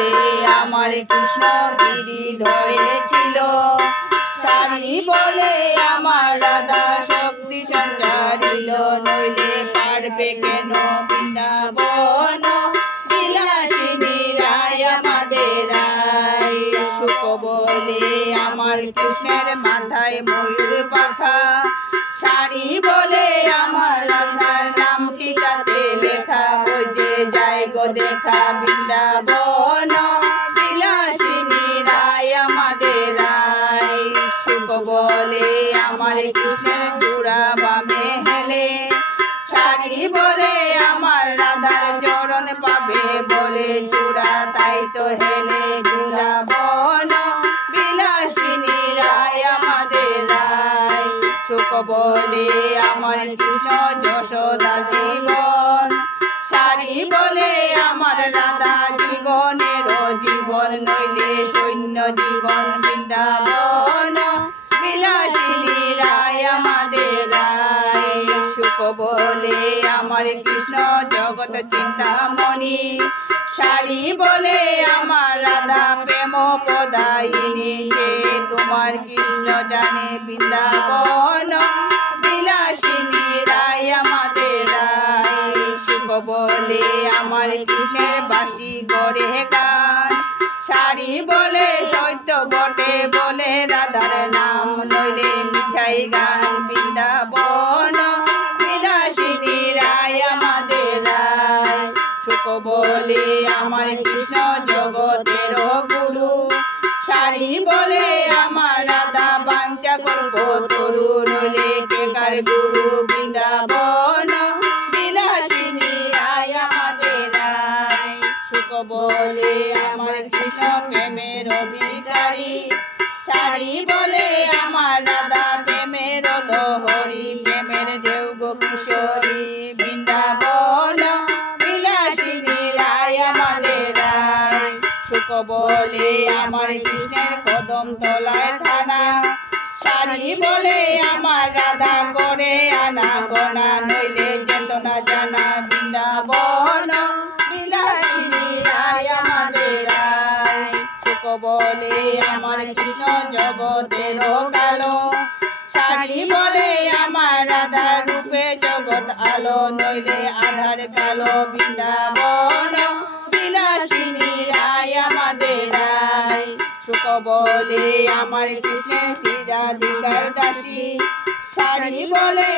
বলে আমার কৃষ্ণ গিরি ধরেছিল। শাড়ি বলে আমার রাধা শক্তি সঞ্চারিল, নইলে পারবে কেন বৃন্দাবন? বিলাসিনী রায় আমাদের রায় সুখ বলে আমার কৃষ্ণের মাথায় ময়ূর পাখা। শাড়ি বলে আমার রাধার নামটি তাতে লেখা? ওই যে যাই গো দেখা আমার কৃষ্ণের জোড়া বামে হেলে। শাড়ি বলে আমার রাধার চরণ পাবে বলে চূড়া তাই তো হেলে। বৃন্দাবন, বিলাসিনী রায় আমাদের রায়। সুখ বলে আমার কৃষ্ণ যশোদার জীবন। শাড়ি বলে আমার রাধা জীবনের জীবন, নইলে সৈন্য জীবন বৃন্দাবন। আমার কৃষ্ণ জগৎ চিন্তামণি। শাড়ি বলে আমার রাধা প্রেম পদায়িনী সে তোমার কৃষ্ণ জানে বৃন্দাবন। বিলাসিনী রায় আমাদের রায়। সুখ বলে আমার কৃষ্ণের বাসি করে গান। শাড়ি বলে সত্য বটে বলে রাধার নাম নইলে মিছাই গান। সুখ বলে আমার কৃষ্ণ জগতের গুরু। শাড়ি বলে আমার রাধা বাঞ্চা গল্প তরু নইলে কেকার গুরু বৃন্দাবন? বিলাসিনী রায় আমাদের রায়। সুখ বলে আমার কৃষ্ণ প্রেমের অধিকারী শাড়ি বলে আমার রাধা প্রেমের লহরি। বলে আমার কৃষ্ণের কদম তলায় থানা। শাড়ি বলে আমার রাধা করে আনা গনা, নইলে চেতনা জানা বৃন্দাবন। বলে আমার কৃষ্ণ জগতের কালো। শাড়ি বলে আমার রাধা রূপে জগৎ আলো, নইলে আধার কালো বৃন্দাবন। রায় সুখ বলে আমার শ্রীরাধিকার দাসী। শাড়ি বলে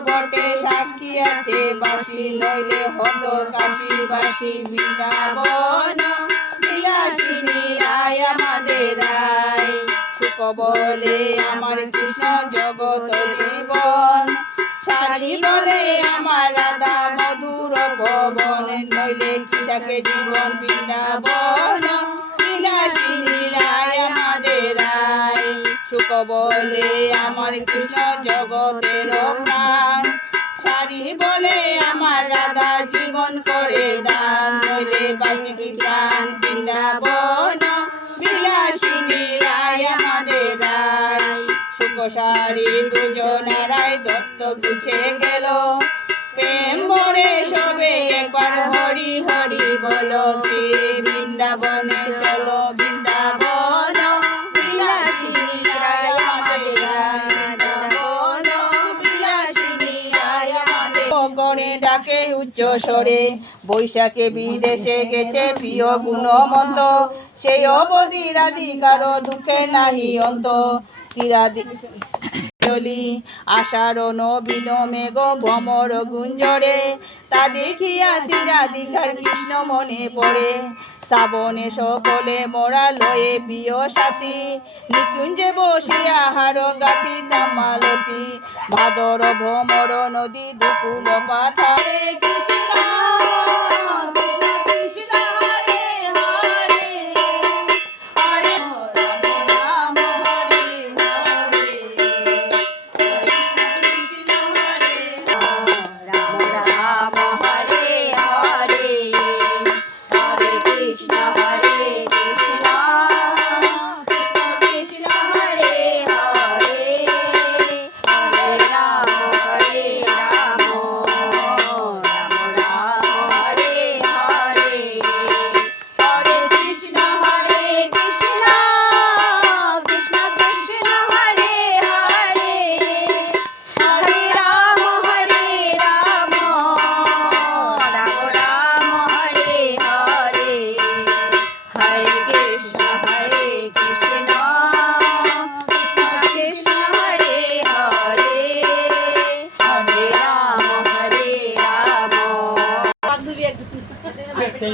বটে, সাক্ষী আছে বাসি নইলে হত কাশি বাসি বৃন্দাবন। বিলাসিনী রায় আমাদের রায়। সুখ বলে আমার কৃষ্ণ জগত জীবন। শাড়ি বলে আমার রাধা মধুর পবন, নইলে কি থাকে জীবন বৃন্দাবন? বলে আমার কৃষ্ণ জগতের প্রাণ। শাড়ি বলে আমার রাধা জীবন করে দান। নইলে বাঁচিবি প্রাণ বৃন্দাবন। বিলাসিনী রায় আমাদের রায়। সুখ শাড়ি দুজনারাই দত্ত গুছে গেল। প্রেম ভরে সবে একবার হরি হরি বলো শ্রী গণে ডাকে উচ্চ স্বরে। বৈশাখে বিদেশে গেছে প্রিয় গুণমন্ত। সেই অবধি রাধিকার দুঃখে নাহি অন্ত। চিরাদি চলি আষাঢ় নবীন মেঘ ভ্রমর গুঞ্জরে। তা দেখিয়া শিরাধিকার কৃষ্ণ মনে পড়ে। শ্রাবণে সকলে মোরা লয়ে প্রিয় সাথী, নিকুঞ্জে বসিয়া হার গাতি তামালতি। ভাদর ভ্রমর নদী দুকুল পাথা